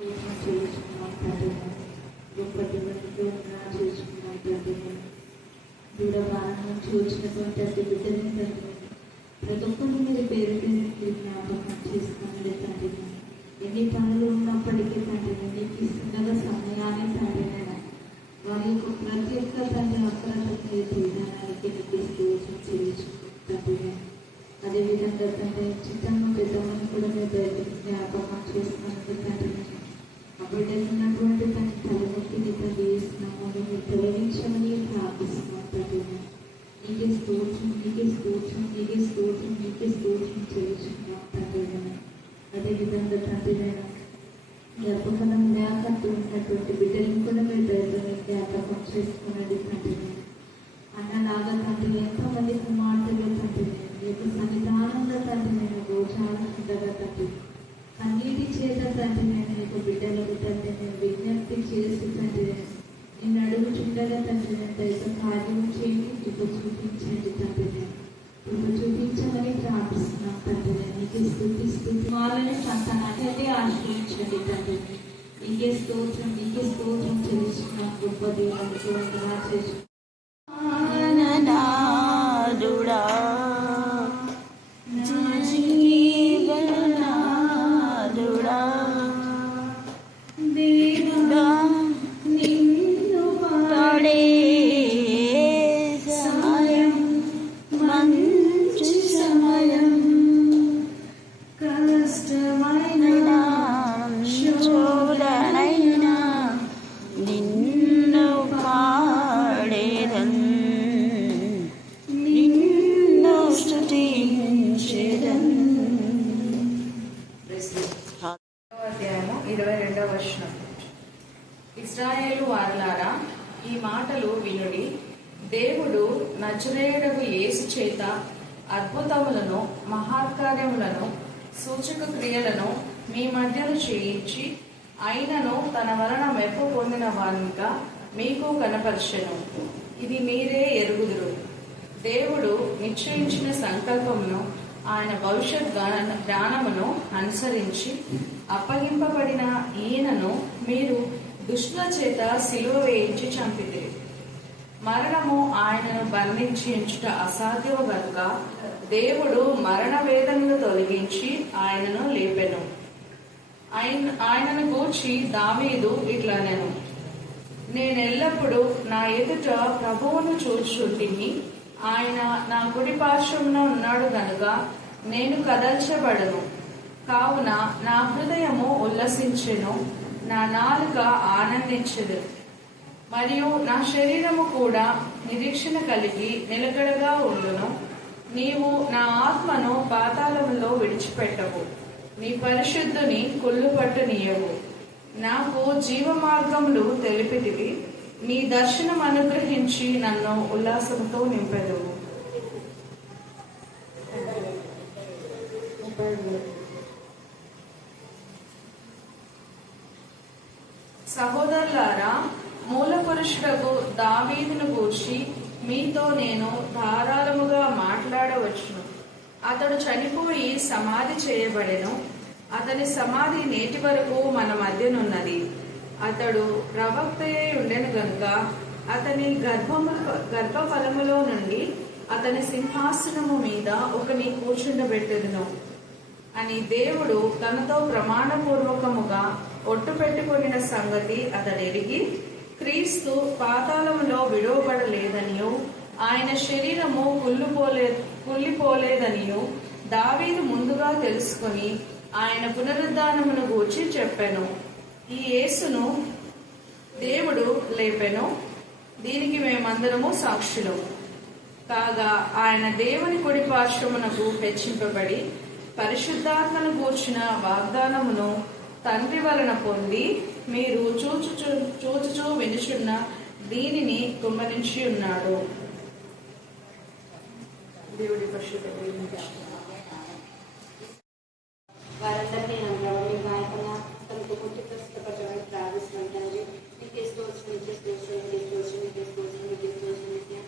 చేస్తున్నాం తండ్రి. గొప్పటి చూసుకున్నాం తండ్రి. దూరభారం నుంచి వచ్చినటువంటి అతి బిడ్డని తండ్రి, ప్రతి ఒక్కరిని మీరు పేరు పేరు జ్ఞాపకం చేసుకున్నది తండ్రి. ఎన్ని పనులు ఉన్నప్పటికీ తండ్రి, నీకు ఇస్తున్న సమయాన్ని తండ్రి, వారి యొక్క ప్రతి ఒక్క తండ్రి అక్కడకి విధానానికి నీకు ఇస్తూ తండ్రి. అదేవిధంగా తండ్రి చిత్తమ్మ పెద్దమ్మని కూడా మీరు జ్ఞాపకం చేసుకున్నది తండ్రి. ఆ బిడ్డలు ఉన్నటువంటి తండ్రి తలనొప్పిని తండ్రి చేస్తున్నాము, మేము తొలగించమని ప్రార్థిస్తున్నాం తండ్రి. నీకే స్తోత్రం, నీకే స్తోత్రం, నీకే స్తోత్రం, నీకే స్తోత్రం చేస్తున్నాం తండ్రి. అదేవిధంగా తండ్రి గర్భఫలం లేకట్టు ఉన్నటువంటి బిడ్డలను కూడా మీరు దయతో జ్ఞాపకం చేసుకున్నది తండ్రి. అన్నలాగా తండ్రి ఎంతోమంది కుమార్తెలు తండ్రి మీ యొక్క సన్నిధానంలో తండ్రి నేను గోచారంగా తండ్రి కన్నీటి చేత తండ్రి నేను యొక్క బిడ్డలకు తండ్రి నేను విజ్ఞప్తి చేసి తండ్రి నిన్ను అడుగుచుండగా తండ్రి నేను దయతో కార్యం చేయండి, ఇప్పుడు చూపించండి తండ్రి. ఇప్పుడు చూపించమని ప్రార్థిస్తున్నాం తండ్రి. నీకే స్తుతి వాళ్ళని సంతానాన్ని ఆశ్రయించండి తండ్రి. నీకే స్తోత్రం, నీకే స్తోత్రం చెల్లిస్తున్నాం. గొప్ప దేవునికి వందనాలు చేస్తున్నాం. ఇశ్రాయేలు వారలారా, ఈ మాటలు వినుడి. దేవుడు నజరేయుడగు యేసు చేత అద్భుతములను మహత్కార్యములను సూచక క్రియలను మీ మధ్యను చేయించి అయినను తన వలన మెప్పు పొందిన వానిగా మీకు కనపరచెను. ఇది మీరే ఎరుగుదురు. దేవుడు నిశ్చయించిన సంకల్పమును ఆయన భవిష్యత్ జ్ఞానమును అనుసరించి అప్పగింపబడిన ఈయనను మీరు దుష్టుల చేత సిలువ వేయించి చంపితే మరణము ఆయనను బంధించి ఉంచుట అసాధ్యము గనుక దేవుడు మరణ వేదనలు తొలగించి ఆయనను లేపెను. ఆయనను గూర్చి దావీదు ఇట్లనెను, నేనెల్లప్పుడు నా ఎదుట ప్రభువును చూచుచుంటిని. ఆయన నా కుడి పార్శ్వమున ఉన్నాడు గనుక నేను కదల్చబడను. కావున నా హృదయము ఉల్లసించెను, నా నాలుక ఆనందించదు, మరియు నా శరీరము కూడా నిరీక్షణ కలిగి నిలకడగా ఉండును. నీవు నా ఆత్మను పాతాళంలో విడిచిపెట్టవు, నీ పరిశుద్ధుని కుళ్ళుపట్టనీయవు. నాకు జీవ మార్గములు తెలిపితివి, నీ దర్శనం అనుగ్రహించి నన్ను ఉల్లాసంతో నింపెదవు. సహోదరులారా, మూల పురుషుడకు దావీదును గూర్చి మీతో నేను ధారాళముగా మాట్లాడవచ్చును. అతడు చనిపోయి సమాధి చేయబడెను. అతని సమాధి నేటి వరకు మన మధ్యనున్నది. అతడు ప్రవక్తయే ఉండెను గనుక అతని గర్భఫలములో నుండి అతని సింహాసనము మీద ఒకని కూర్చుండబెట్టెను అని దేవుడు తనతో ప్రమాణపూర్వకముగా ఒట్టు పెట్టుకొనిన సంగతి అతడెరిగి, క్రీస్తు పాతాళములో విడవబడలేదనియు ఆయన శరీరము కుళ్ళిపోలేదనియు దావీదు ముందుగా తెలుసుకొని ఆయన పునరుద్ధానమును గూర్చి చెప్పెను. ఈ యేసును దేవుడు లేపెను, దీనికి మేమందరము సాక్షులు. కాగా ఆయన దేవుని కుడి పార్శ్వమునకు హెచ్చింపబడి పరిశుద్ధాత్మను గూర్చిన వాగ్దానమును తండ్రి వలన పొంది మీరు చూచుచూ వినుచున్న దీనిని కుమ్మరించి ఉన్నాడు. దేవుడి పరిశుద్ధ వారందరినీ మీ నాయకుల తమకు ముఖ్య ప్రస్తుతపరచడానికి ప్రార్థిస్తుంటారు. నీకే స్తోత్రం, నీకే స్తోత్రం, నీకే స్తోత్రం, నీకే స్తోత్రం, నీకే స్తోత్రం.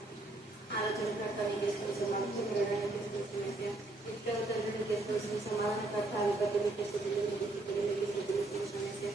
ఆలోచనకర్త నీకే స్తోత్రం, మనసుకరణ నీకే స్తోత్రం, ఇష్టవతండ్రి నీకే స్తోత్రం, సమాధానకర్త అధిపతి నీకే స్తోత్రం, నీకే స్తోత్రం, నీకే స్తోత్రం.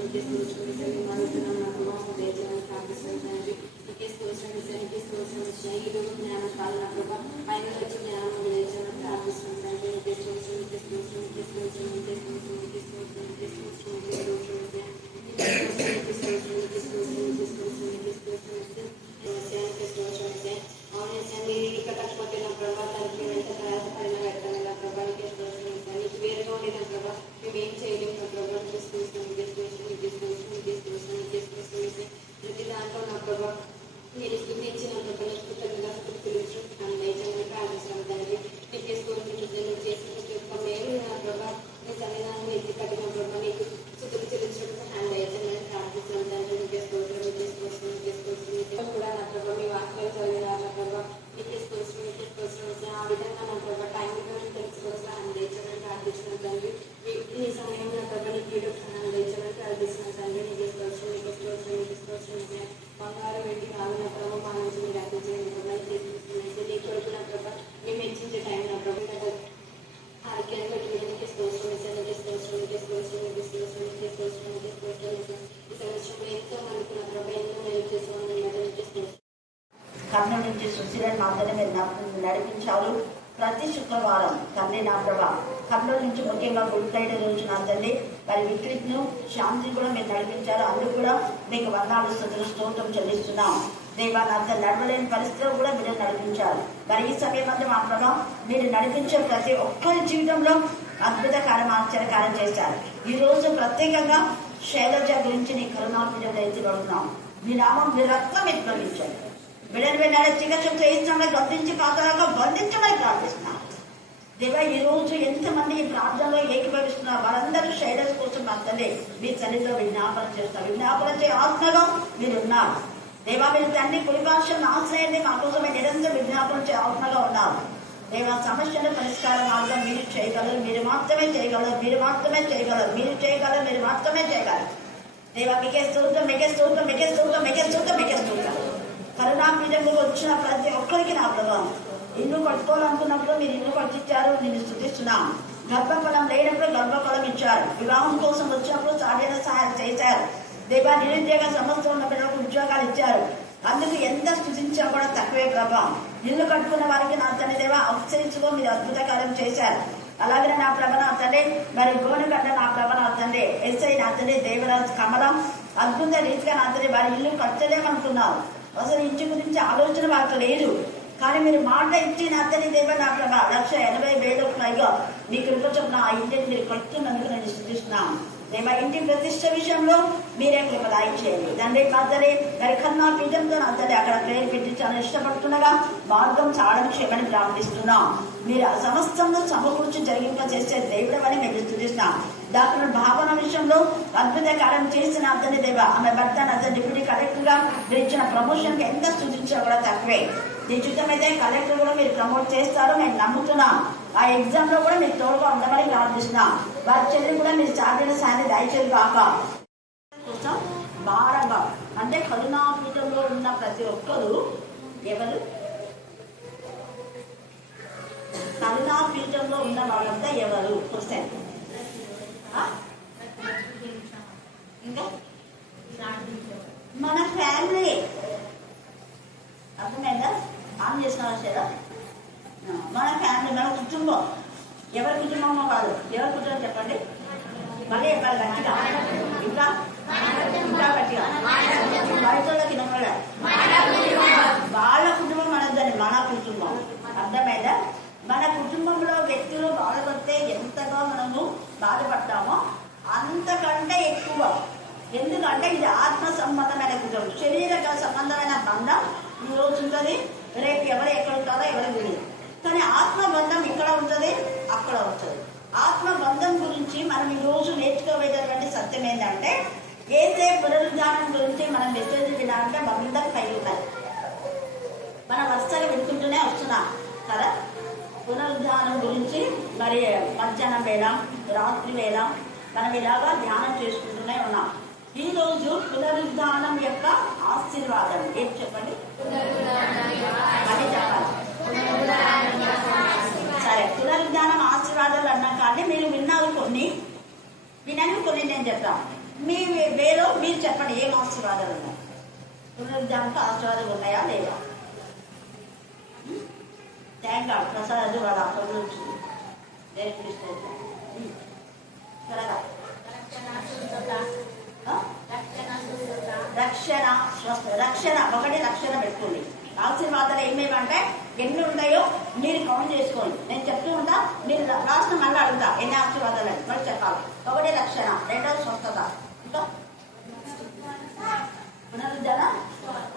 నీకే స్తోత్రం ఇస్తే మేము అడుగుతున్నాం నా ప్రభావం దయచేయమని ప్రార్థిస్తాం తండ్రి. నీకే స్తోత్రం ఇస్తే నీకే స్తోత్రం ఇస్తే ఈ రోజు జ్ఞానం కాదు నా ప్రభా పైన వచ్చి జ్ఞానం దయచేయమని ప్రార్థిస్తాం తండ్రి. నీకే స్తోత్రం నీకే స్తోత్రం నీకే స్తోత్రం నీకే స్తోత్రం నీకే స్తోత్రం నీకే స్తోత్రం నీకే స్తోత్రం ఇస్తే నీకే స్తోత్రం నీకే స్తోత్రం నీకే స్తోత్రం నీకే స్తోత్రం ఇస్తే నీకే స్తోత్రం ఇస్తే అవును మీరు ఇక్కడ కట్టుకోతే నా ప్రభా దానికి ఎంత ప్రయాసపడిన పెట్టాలి నా ప్రభా నీకే స్తోత్రం ఇస్తే నీకు వేరుగా ఉండేది నా ప్రభా మేము ఏం చేయలేము నా ప్రభా నీకే స్తోత్రం నీకే స్తోత్రం నీకే స్తోత్రం నీకే స్తోత్రం నీకే స్తోత్రం ఇస్తే ప్రతి దాంట్లో నా ప్రభా నేను స్థుతించిన ప్రభా స్థుతులు దయచేయమని ప్రార్థిస్తాను తండ్రి. నీకే స్తోత్రం నువ్వు చేసిన ప్రతి ఒక్క మేలు నా ప్రభా నీ సన్నిధానం ఎత్తి కట్టిన ప్రభా నీకు స్థుతులు చెల్లించడం సహాయం దయచేయమని ప్రార్థిస్తాను తండ్రి. నీకే స్తోత్రం నీకే స్తోత్రం నీకే స్తోత్రం నీకే కూడా నా ప్రభా మీ వాక్యాలు చదివినారు నా ప్రభా నీకే స్తోత్రం నీకే స్తోత్రం ఆ విధంగా నా ప్రభా టైం తెలుసుకోవడం సహాయం దయచేయమని ప్రార్థిస్తున్నాను తండ్రి. ఈ సమయం నా ప్రభా నీ కీడు సహాయం దయచేయమని ప్రార్థిస్తున్నాను తండ్రి. నీకే స్తోత్రం నీకే స్తోత్రం నీకే స్తోత్రం బంగారం వెండి కాదు నా ప్రభా మా నుంచి మీరు రక్షించండి ప్రభా చేస్తున్నాయి నీ కొడుకు నా ప్రభా మేము హెచ్చించే టైం నా ప్రభా ఆరోగ్యాన్ని బట్టి నీకే స్తోత్రం ఇస్తాను నీకే స్తోత్రం నీకే స్తోత్రం నీకే స్తోత్రం నీకే స్తోత్రం నీకే స్తోత్రం ఈ సంవత్సరంలో ఎంతో మందికి నా ప్రభా ఎంతో మేలు చేస్తామని నీకే స్తోత్రం. కర్నూలు నుంచి సుశీలను మాత్రమే మీరు నడిపించారు. ప్రతి శుక్రవారం తండ్రి నా ప్రభా కర్నూలు నుంచి ముఖ్యంగా గుడ్ ఫ్రైడే రోజు నా తండ్రి వారి విక్రిట్ను శాంతిని కూడా మీరు నడిపించారు. అందుకు కూడా మీకు వందనాలు స్తుతులు స్తోత్రం చెల్లిస్తున్నాం. దేవా నా తండ్రి నడవలేని పరిస్థితిలో కూడా మీరు నడిపించారు. మరి ఈ సమయం అంతా మా ప్రభా మీరు నడిపించే ప్రతి ఒక్కరి జీవితంలో అద్భుత కార్యం ఆశ్చర్యకార్యం చేశారు. ఈ రోజు ప్రత్యేకంగా శైలజ గురించి నీ కరుణాపీఠంలో ఎత్తిపడుతున్నాం. మీ నామం మీ రక్తం ఎత్తిపడించండి. బిడ్డలు వెళ్ళాలి చికిత్స చేయించమని గర్తించి పాత్రగా బంధించమని ప్రార్థిస్తున్నాం. దేవా ఈ రోజు ఎంతమంది ఈ ప్రార్థనలో ఏకీభవిస్తున్నారు వారందరూ శైలస్ కోసం అర్థలే మీ సన్నిధిలో విజ్ఞాపన చేస్తారు. విజ్ఞాపన చే ఆత్మగా మీరు ఉన్నారు. దేవా మీరు తండ్రి కుడిపార్శ్వం ఆశ్రయాన్ని మా కోసమే నిరంతరం విజ్ఞాపన చే ఆత్మగా ఉన్నారు. దేవా సమస్యల పరిష్కార మార్గం మీరు చేయగలరు. మీరు మాత్రమే చేయగలరు. మీరు మాత్రమే చేయగలరు. మీరు చేయగలరు. మీరు మాత్రమే చేయగలరు. దేవా మీకే స్తోత్రం మీకే స్తోత్రం మీకే స్తోత్రం మీకే స్తోత్రం మీకే స్తోత్రం. కరుణాపీఠంలో వచ్చిన ప్రతి ఒక్కరికి నా ప్రభావం ఇల్లు కట్టుకోవాలనుకున్నప్పుడు మీరు ఇల్లు కట్టించారు. నేను స్తుతిస్తున్నాం. గర్భఫలం లేనప్పుడు గర్భఫలం ఇచ్చారు. వివాహం కోసం వచ్చినప్పుడు సాధ్యత సహాయం చేశారు. దేవా నిరుద్యోగ సమస్య ఉన్న పిల్లలకు ఉద్యోగాలు ఇచ్చారు. అందుకు ఎంత స్తుతించా కూడా తక్కువే ప్రభావం. ఇల్లు కట్టుకున్న వారికి నా తండ్రి దేవా అప్సరించుకో మీరు అద్భుత కార్యం చేశారు. అలాగే నా ప్రభ నా తండ్రి మరి గోనగడ్డ నా ప్రభ నా తండ్రి ఎస్ఐ నా తండ్రి దేవరాజ్ కమలం అద్భుత రీతిగా నా తండ్రి వారి ఇల్లు కట్టలేమనుకున్నారు. అసలు ఇంటి గురించి ఆలోచన వాళ్ళకి లేదు. కానీ మీరు మాట ఇచ్చి నా తండ్రి దేవ నా ప్రభ 1,80,000 పైగా మీ కృప చొప్పున ఆ ఇంటిని మీరు కట్టుతున్నందుకు నేను స్తుతిస్తున్నాను. దేవా ఇంటి ప్రతిష్ట విషయంలో మీరే కృప దయచేయండి తండ్రి. పద్దరి మరి కన్నా పీఠంతో నా తండ్రి అక్కడ ప్రేరు పెట్టి చాలా ఇష్టపడుతుండగా మార్గం చాడని క్షమని ప్రార్థిస్తున్నాం. మీరు సమస్తంలో సమకూర్చి జరిగింప చేసే దేవుడు అని మేము స్తుతిస్తున్నాం. డాక్టర్ భావన విషయంలో అద్భుత కార్యం చేసిన అతని దేవ ఆమె భర్త అతని డిప్యూటీ కలెక్టర్ గా మీరు ఇచ్చిన ప్రమోషన్ కి ఎంత స్తుతించినా కూడా తక్కువే. నిశ్చితమైతే కలెక్టర్ కూడా మీరు ప్రమోట్ చేస్తారో నేను నమ్ముతున్నాం. ఆ ఎగ్జామ్ లో కూడా మీరు తోడుగా ఉండమని ప్రార్థిస్తున్నాం. వారి చెల్లి కూడా మీరు సాధ్యత సాయం దయచేది కాక కోసం భారంగా అంటే కరుణాపీఠంలో ఉన్న ప్రతి ఒక్కరు ఎవరు కరుణాపీఠంలో ఉన్న వాళ్ళంతా ఎవరు క్వశ్చన్ ఇంకా మన ఫ్యామిలీ అర్థమైందా? ఆన్ చేసిన అవసరం మన ఫ్యామిలీ మన కుటుంబం. ఎవరి కుటుంబమో కాదు ఎవరి కుటుంబం చెప్పండి. మళ్ళీ చెప్పాలి గట్టిగా ఇంకా ఇంకా గట్టిగా బయటోళ్ళకి వాళ్ళ కుటుంబం మనదని మన కుటుంబం. అర్థమైందా? మన కుటుంబంలో వ్యక్తులు బాధపడితే ఎంతగా మనము బాధపడతామో అంతకంటే ఎక్కువ. ఎందుకంటే ఇది ఆత్మ సంబంధమైన కుటుంబం. శరీర సంబంధమైన బంధం ఈ రోజు ఉంటుంది, రేపు ఎవరు ఎక్కడ ఉంటారో ఎవరికి తెలియదు. కానీ ఆత్మబంధం ఇక్కడ ఉంటుంది, అక్కడ ఉంటుంది. ఆత్మబంధం గురించి మనం ఈ రోజు నేర్చుకోవేటటువంటి సత్యం ఏంటంటే ఏదే పునరుద్ధానం గురించి మనం మెసేజ్ వినాలంటే బంధం కలిగి ఉన్నాయి. మనం వరుసగా వినుకుంటూనే వస్తున్నాం కదా. పునరుద్ధానం గురించి మరి మధ్యాహ్నం వేళ రాత్రి వేళ మనం ఇలాగా ధ్యానం చేసుకుంటూనే ఉన్నాం. ఈ రోజు పునరుద్ధానం యొక్క ఆశీర్వాదం ఏంటి చెప్పండి. అది చెప్పాలి. సరే, పునరుద్ధానం ఆశీర్వాదాలు అన్నా కానీ మీరు విన్నారు కొన్ని, వినని కొన్ని నేను చెప్తాను. మీ వేలో మీరు చెప్పండి, ఏం ఆశీర్వాదాలు ఉన్నాయి? పునరుద్ధానికి ఆశీర్వాదాలు ఉన్నాయా లేవా? Thank God. ప్రసాద్ వాళ్ళ అక్కడ వచ్చింది. త్వరగా రక్షణ, స్వస్థ. రక్షణ ఒకటి, రక్షణ పెట్టుకోండి. ఆశీర్వాదాలు ఏమేమంటే ఎన్ని ఉంటాయో మీరు కౌంట్ చేసుకోండి. నేను చెప్తూ ఉంటా, మీరు రాష్ట్రం మళ్ళీ అడుగుతా ఎన్ని ఆశీర్వాదాలు అని మరి చెప్పాలి. ఒకటి రక్షణ, రెండోది స్వస్థత, ఇంకా పునరుద్ధరణ.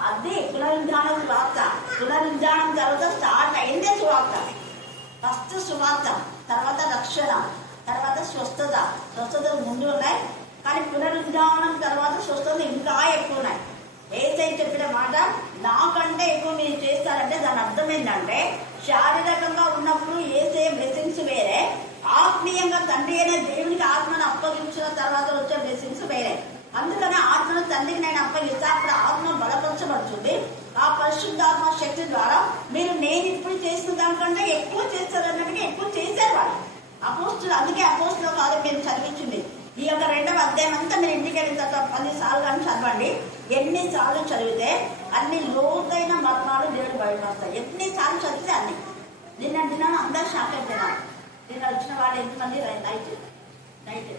అది పునరుద్ధానం సువార్త. పునరుద్ధానం తర్వాత స్టార్ట్ అయిందే సువార్త. ఫస్ట్ సువార్త, తర్వాత రక్షణ, తర్వాత స్వస్థత. స్వస్థతలు ముందు ఉన్నాయి, కానీ పునరుద్ధానం తర్వాత స్వస్థత ఇంకా ఎక్కువ ఉన్నాయి. ఏసై చెప్పిన మాట నాకంటే ఎక్కువ మీరు చేస్తారంటే దాని అర్థం ఏంటంటే శారీరకంగా ఉన్నప్పుడు ఏసే బ్లెస్సింగ్స్ వేరే, ఆత్మీయంగా తండ్రి అయిన దేవునికి ఆత్మను అప్పగించిన తర్వాత వచ్చే బ్లెస్సింగ్స్ వేరే. అందుకని ఆత్మను తండ్రికి నేను అప్పగిస్తే అప్పుడు ఆత్మ బలపరచబడుతుంది. ఆ పరిశుద్ధాత్మ శక్తి ద్వారా మీరు నేను ఇప్పుడు చేసిన దానికంటే ఎక్కువ చేస్తారన్నట్టుగా ఎక్కువ చేసేవాడు అపోస్తులు. అందుకే అపోస్తుల కాదు మీరు చదివించింది. ఈ యొక్క 2వ అధ్యాయం అంతా మీరు ఇంటికి వెళ్ళిన తర్వాత 10 సార్లు కానీ చదవండి. ఎన్నిసార్లు చదివితే అన్ని లోతైన మర్మాలు దేవుడు బయటపడతాయి. ఎన్నిసార్లు చదివితే అన్ని. నిన్న అందరూ షాక్ అయిపోయినారు. నిన్న వచ్చిన వాళ్ళు ఎంతమంది? నైట్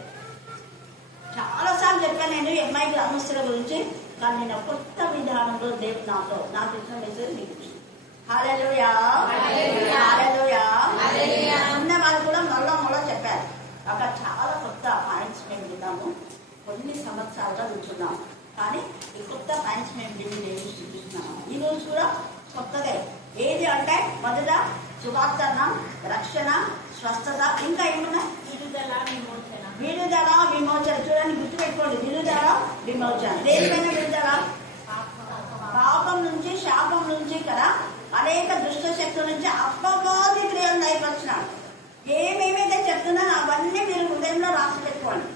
చాలాసార్లు చెప్పాను నేను ఎంఐ గ్రామస్తుల గురించి. కానీ నేను కొత్త విధానంలో దేవుడు నాకు ఇచ్చిన మెసేజ్ మీకు ఇచ్చింది. హల్లెలూయా, హల్లెలూయా. ఉన్న వాళ్ళు కూడా మొల్ల చెప్పారు. అక్కడ చాలా కొత్త పాయింట్స్ మేము విన్నాము. కొన్ని సంవత్సరాలుగా వింటున్నాము, కానీ ఈ కొత్త పాయింట్స్ మేము నేను చూపిస్తున్నాము. ఈ రోజు కూడా కొత్తగా ఏది అంటే మొదట సువార్తన, రక్షణ, స్వస్థత, ఇంకా ఏమన్నా విడుదల, విమోచన. చూడండి, గుర్తుపెట్టుకోండి, విడుదల, విమోచన. దేనిపైన విడుదల? పాపం నుంచి, శాపం నుంచి కదా, అనేక దుష్ట శక్తుల నుంచి అపవాది క్రియలు నయపరిచినాడు. ఏమేమైతే చెప్తున్నానో అవన్నీ మీరు హృదయంలో రాసి పెట్టుకోండి.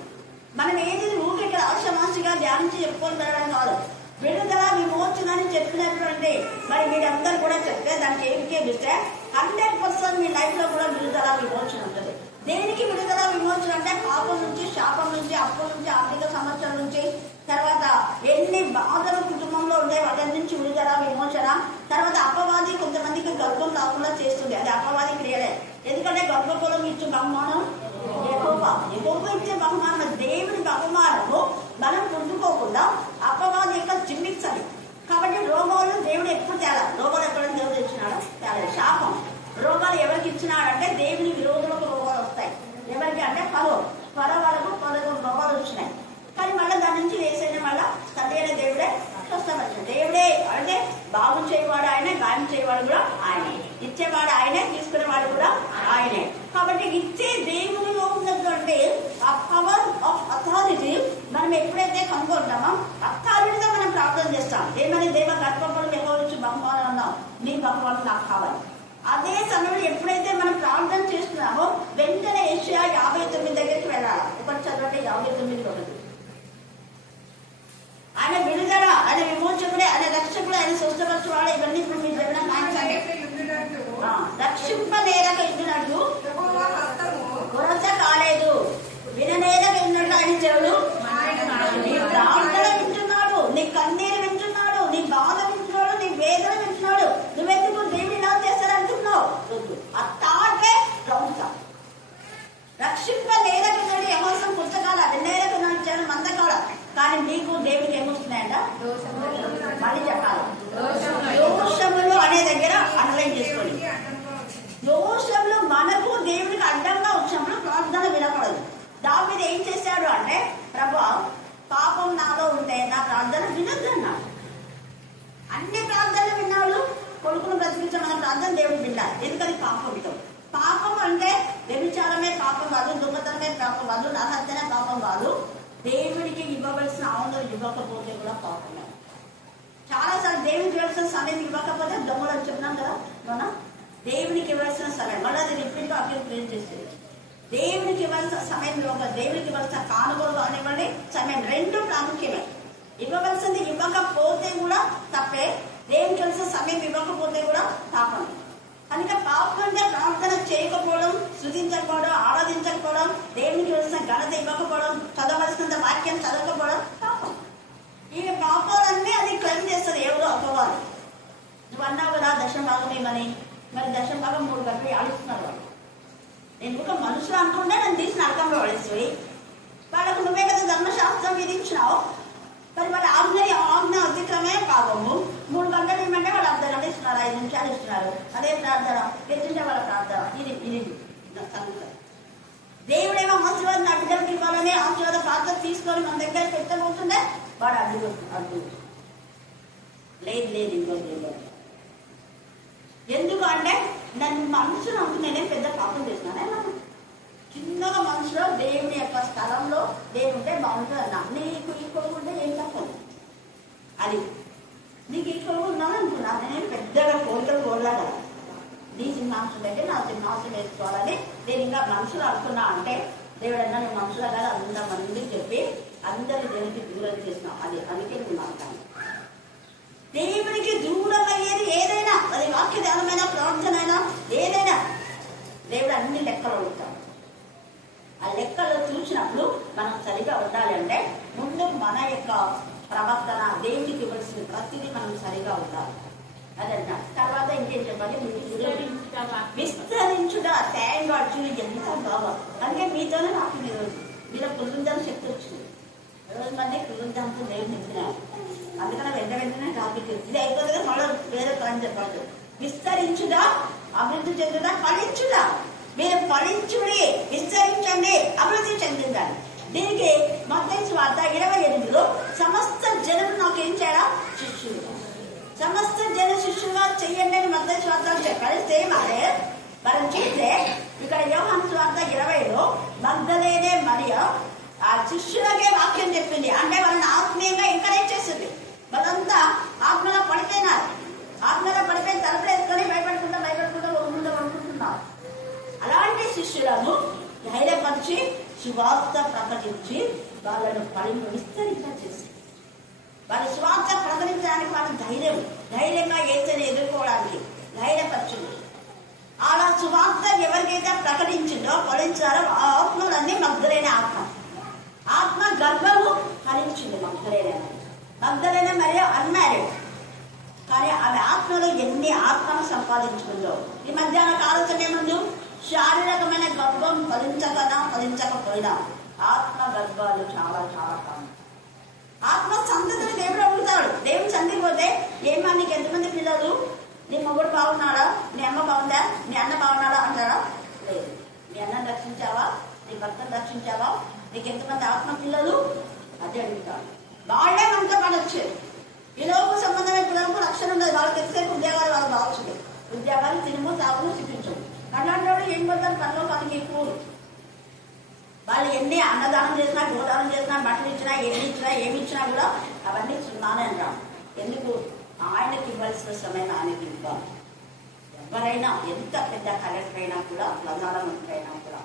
మనం ఏది ఊరికి ఇక్కడ ఆశమాసిగా ధ్యానించి చెప్పుకొని వెళ్ళడం కాదు. విడుదల, విమోచన అని చెప్పినటువంటి మరి మీరందరూ కూడా చెప్తే దానికి ఏమికేమిస్తే 100% మీ లైఫ్ లో కూడా విడుదల, విమోచన ఉంటుంది. దేనికి విడుదల, విమోచన అంటే పాపం నుంచి, శాపం నుంచి, అప్పుల నుంచి, ఆర్థిక సమస్యల నుంచి, తర్వాత ఎన్ని బాధలు కుటుంబంలో ఉండే వాటి నుంచి విడుదల, విమోచన. తర్వాత అపవాది కొంతమందికి గర్భం కాకుండా చేస్తుంది, అది అపవాది క్రియలే. ఎందుకంటే గర్భఫలం ఇచ్చే బహుమానం యెహోవా ఇచ్చే బహుమానం. దేవుడి బహుమానము మనం పొందుకోకుండా అపవాది యొక్క జిమ్మిక్స్ అది. కాబట్టి రోగాలు దేవుడు ఎప్పుడు తేలా. రోగాలు ఎక్కడైనా దేవుడు ఇచ్చినాడు తేలా. శాపం రోగాలు ఎవరికి ఇచ్చినాడంటే దేవుని విరోధులకు రోగాలు వస్తాయి. ఎవరికి అంటే ఫరో వరకు 11 రోగాలు వచ్చినాయి. కానీ మళ్ళీ దాని నుంచి వేసేది మళ్ళా తండ్రి అయిన దేవుడే స్వస్థపరిచిన దేవుడే. అంటే బాగు చేయవాడు ఆయనే, గాయం చేయవాడు కూడా ఆయనే, ఇచ్చేవాడు ఆయనే, తీసుకునేవాడు కూడా ఆయనే. కాబట్టి ఇచ్చే దేవునిలో ఉన్నటువంటి ఆ పవర్ ఆఫ్ అథారిటీ మనం ఎప్పుడైతే కనుక్కుంటామో అథారిటీగా మనం ప్రార్థన చేస్తాం. ఏమని? దేవ గర్భఫలం ఎవరు బహుమానం ఉన్నాం, నీ బహుమానం నాకు కావాలి. అదే సమయంలో ఎప్పుడైతే మనం ప్రార్థన చేస్తున్నామో వెంటనే యెషయా 59 దగ్గరికి వెళ్ళాలి. ఒకటి చదవండి, 59:1. ఆయన విడుదల, ఆయన విమోచకుడే, ఆయన రక్షకుడే, ఆయన స్వస్థపరచువాడు. ఇవన్నీ ఇప్పుడు మీరు రక్షింపనేరక ఇచ్చినట్టు కొరత కాలేదు, విననేరక ఇన్నట్టు ఆయన చెవుడు నీ ప్రార్థన వింటున్నాడు, నీ కన్నీరు వింటున్నాడు, నీ బాధ వింటున్నాడు, నీ వేదన వింటున్నాడు. నువ్వెందుకు దేవుడు ఇలా చేస్తారంటున్నావు? ఆ తాటే రౌండ్. రక్షింపనేరకున్నాడు యెహోవా పుస్తకాలు వినేరకున్నాడు ఇచ్చాడు మందకాల. కానీ మీకు దేవుడికి ఏమొస్తున్నాయంట? మళ్ళీ చెప్పాలి, దోషములు అనే దగ్గర అండర్లైన్ చేసుకోండి. దోషములు మనకు దేవుడికి అడ్డంగా వచ్చినప్పుడు ప్రార్థన వినపడదు. దావీదు ఏం చేశాడు అంటే, ప్రభువా పాపం నాలో ఉంటే నా ప్రార్థన వినొద్దన్నాడు. అన్ని ప్రార్థనలు విన్నాడు. కొడుకును బ్రతికించమన్న ప్రార్థన దేవుడు విన్నారు. ఎందుకని? పాపంతో. పాపం అంటే వ్యభిచారమే పాపం కాదు, దొంగతనమే పాపం కాదు, నరహత్యనే పాపం కాదు. దేవుడికి ఇవ్వవలసిన ఆనందం ఇవ్వకపోతే కూడా పాపమే. చాలాసార్లు దేవుడికి ఇవ్వాల్సిన సమయం ఇవ్వకపోతే దొంగలు అని చెప్పినాం కదా మొన్న. దేవునికి ఇవ్వాల్సిన సమయం మళ్ళీ అది రిపీట్ అక్కడ క్రియేట్ చేసేది. దేవునికి ఇవ్వాల్సిన సమయంలో దేవునికి ఇవ్వాల్సిన కానుగోలు కానివ్వండి, సమయం రెండు ప్రాముఖ్యమే. ఇవ్వవలసింది ఇవ్వకపోతే కూడా తప్పే, దేవునికి ఇవ్వాల్సిన సమయం ఇవ్వకపోతే కూడా పాపం. కనుక పాపం అంటే ప్రార్థన చేయకపోవడం, స్తుతించకపోవడం, ఆరాధించకపోవడం, దేవునికి ఇవ్వాల్సిన ఘనత ఇవ్వకపోవడం, చదవలసినంత వాక్యం చదవకపోవడం, మరి దశభాగం 3 గంటలు ఆడిస్తున్నారు వాళ్ళు. నేను ఒక మనుషులు అనుకుంటే నన్ను తీసి నరకంలో పడేసి వాళ్ళకు నువ్వే కదా ధర్మశాస్త్రం విధించినావు. మరి వాళ్ళ ఆజ్ఞ అతిక్రమే పాపము. 3 గంటలు ఏమంటే వాళ్ళు అర్ధ గంట ఇస్తున్నారు, 5 నిమిషాలు ఇస్తున్నారు. అదే ప్రార్థన ఎత్తుంటే వాళ్ళ ప్రార్థన. ఇది సంగతి. దేవుడేమో ఆశీర్వాదం నా బిడ్డలకి ఇవ్వాలని ఆశీర్వాద ప్రార్థన తీసుకొని మన దగ్గర పెట్టబోతుండే వాడు అడ్డు లేదు ఇంకో ఎందుకు అంటే నన్ను మనుషులు అనుకుని నేనేం పెద్ద పాపం చేసినానే. చిన్నగా మనుషులో దేవుని యొక్క స్థలంలో దేవుడు ఉంటే బాగుంటుంది అన్నా. నీకు ఈక్వల్ ఉంటే ఏం తప్పదు. అది నీకు ఈక్వల్ ఉన్నాను అనుకున్నా. నేనేం పెద్దగా కోరిలా కదా. నీ సింహాంశం అయితే నా సింహాంశం వేసుకోవాలని నేను ఇంకా మనుషులు అనుకున్నా అంటే దేవుడు అన్నా నేను మనుషులు కదా అందమంది చెప్పి అందరి దేవునికి దూరం చేసినా. అది అందుకే నేను మాట్లాడాను. దేవునికి దూరం అయ్యేది ఏదైనా, అది వాక్య ధ్యానమైనా ప్రార్థన అయినా ఏదైనా దేవుడు అన్ని లెక్కలు అడుగుతాడు. ఆ లెక్కలు చూసినప్పుడు మనం సరిగా ఉండాలి అంటే ముందు మన యొక్క ప్రవర్తన దేవుడికి ఇవ్వాల్సిన ప్రతిదీ మనం సరిగా ఉండాలి. అదంట. తర్వాత ఇంకేం చెప్పాలి? విస్తరించుట. Thank God. చూడండి ఎంత బాగా. అందుకే మీతోనే నాకు మీలో పునరుద్ధరణ శక్తి వచ్చింది. రోజు మంది పునరుద్ధరణతో దేవుడు నింపినారు. అందుకని వెంటనే టాపిక్ ఇది అయిపోతుంది. మళ్ళీ వేరే పని చెప్పాలి. విస్తరించుట, అభివృద్ధి చెందుట, ఫలించుట. మీరు ఫలించుడి, విస్తరించండి, అభివృద్ధి చెందిందండి. దీనికి మత్తయి సువార్త 28లో సమస్త జనం నాకేం చేయాలా? శిష్యులు. సమస్త జన శిష్యులుగా చెయ్యండి అని మత్తయి సువార్త చెప్పాలి. సేమ్ అదే మనం చూస్తే ఇక్కడ యోహాను సువార్త 20లో మగ్దలేనే మరియా ఆ శిష్యులకే వాక్యం చెప్పింది. అంటే వాళ్ళని ఆత్మీయంగా ఎంకరేజ్ చేస్తుంది. వాళ్ళంతా ఆత్మలో పడిపోయినారు. ఆత్మలో పడిపోయిన తలుపులు వేసుకొని భయపడుకుంటూ అనుకుంటున్నారు. అలాంటి శిష్యులను ధైర్యపరిచి సువార్త ప్రకటించి వాళ్ళను విస్తరించ చేసి వాళ్ళ సువార్త ప్రకటించడానికి వాళ్ళ ధైర్యంగా ఏదైనా ఎదుర్కోవడానికి ధైర్యపరిచింది. అలా సువార్త ఎవరికైతే ప్రకటించిందో ఫలించారో ఆ ఆత్మలన్నీ మగ్దలేని ఆత్మ గర్భము ఫలించింది. మగ్దలేని మరియు అన్మ్యారీడ్, కానీ ఆమె ఆత్మలో ఎన్ని ఆత్మను సంపాదించుకుందో. ఈ మధ్యాహ్న ఆలోచన ఏముందు? శారీరకమైన గర్భం ఫలించకపోయినా ఆత్మ గర్భాలు చాలా చాలా కాదు. ఆత్మ సంతతిని దేవుడు అడుగుతాడు. దేవుడు సంధికి పోతే ఏమా నీకు ఎంతమంది పిల్లలు? నీ మొగుడు బాగున్నాడా? నీ అమ్మ బాగుందా? నీ అన్న బాగున్నాడా అంటారా? లేదు. నీ అన్నను రక్షించావా? నీ భర్తను రక్షించావా? నీకు ఎంతమంది ఆత్మ పిల్లలు? అదే అడుగుతాడు. వాళ్ళే మనతో పని వచ్చేది. ఈ లోపు సంబంధమైన పిల్లలకు రక్షణ ఉండదు. వాళ్ళకి ఎంతసేపు ఉద్యోగాలు వాళ్ళు బాగుంటుంది. ఉద్యోగాలు తినుము తాగును చూపించు. అలాంటి వాళ్ళు ఏం పోతారు? పనిలో పనికి ఎక్కువ. వాళ్ళు ఎన్ని అన్నదానం చేసినా, గోదానం చేసినా, బట్టలు ఇచ్చినా, ఏమి ఇచ్చినా కూడా అవన్నీ సున్నానే అంటాం. ఎందుకు? ఆయనకి ఇవ్వాల్సిన సమయం ఆయనకి ఇవ్వాలి. ఎవరైనా ఎంత పెద్ద కలెక్టర్ అయినా కూడా, ప్రధానమంత్రి అయినా కూడా,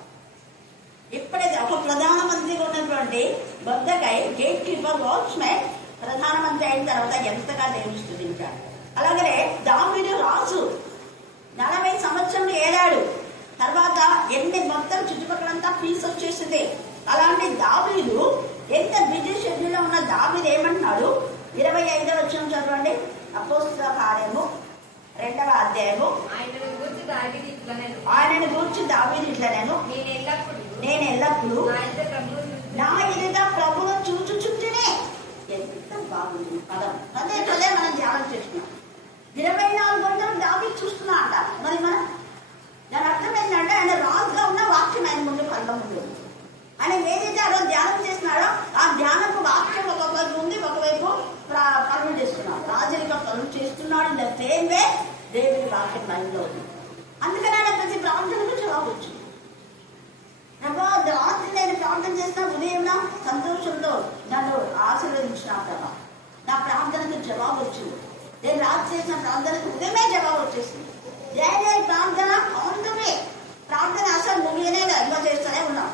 ఎప్పుడైతే ఒక ప్రధానమంత్రిగా ఉన్నటువంటి బొద్దకాయ గేట్ కీపర్ వాచ్మెన్ ప్రధానమంత్రి అయిన తర్వాత ఎంతగా దేవుని స్తుతించాడు. అలాగే దావీదు రాజు 40 సంవత్సరాలు ఏలాడు. తర్వాత ఎన్ని మొత్తం చుట్టుపక్కలంతా పీస్ వచ్చేసింది. అలాంటి దావీదు ఎంత బిజీ షెడ్యూల్లో ఉన్న దావీదు ఏమంటున్నాడు? 25వ వచనం చదవండి. అపోస్తల కార్యము 2వ అధ్యాయము. ఆయనను గూర్చి దావీదు ఇట్లా నేను ఎల్లప్పుడూ నా ఎదుట ప్రభువు చూచుచుంటేనే. ఎంత బాగుంది పదం. పదే మనం ధ్యానం చేస్తున్నాం. 24 గంటలు దావీదు చూస్తున్నా అంట. మరి మనం దాని అర్థం ఏంటంటే ఆయన రాజుగా ఉన్న వాక్యం ఆయన ముందు కళ్ళ ముందు. ఆయన ఏదైతే ఆ రోజు ధ్యానం చేస్తున్నాడో ఆ ధ్యానపు వాక్యం ఒకవైపు ఉంది, ఒకవైపు పనులు చేస్తున్నాడు. రాజుగా పనులు చేస్తున్నాడు. ఇన్ ద సేమ్ వే దేవుడి వాక్యం మైండ్లో ఉంది. అందుకని ఆయన ప్రతి ప్రార్థనకు జవాబు వచ్చింది. రాత్రి నేను ప్రార్థన చేసిన ఉదయం సంతోషంతో నన్ను ఆశీర్వదించిన ప్రభా, నా ప్రార్థనకు జవాబు వచ్చింది. నేను రాత్రి చేసిన ప్రార్థనకు ఉదయమే జవాబు వచ్చేసింది. ప్రార్థన ఆందమే. ప్రార్థన అసలు ముగియనే ఇంకా చేస్తూనే ఉన్నాం.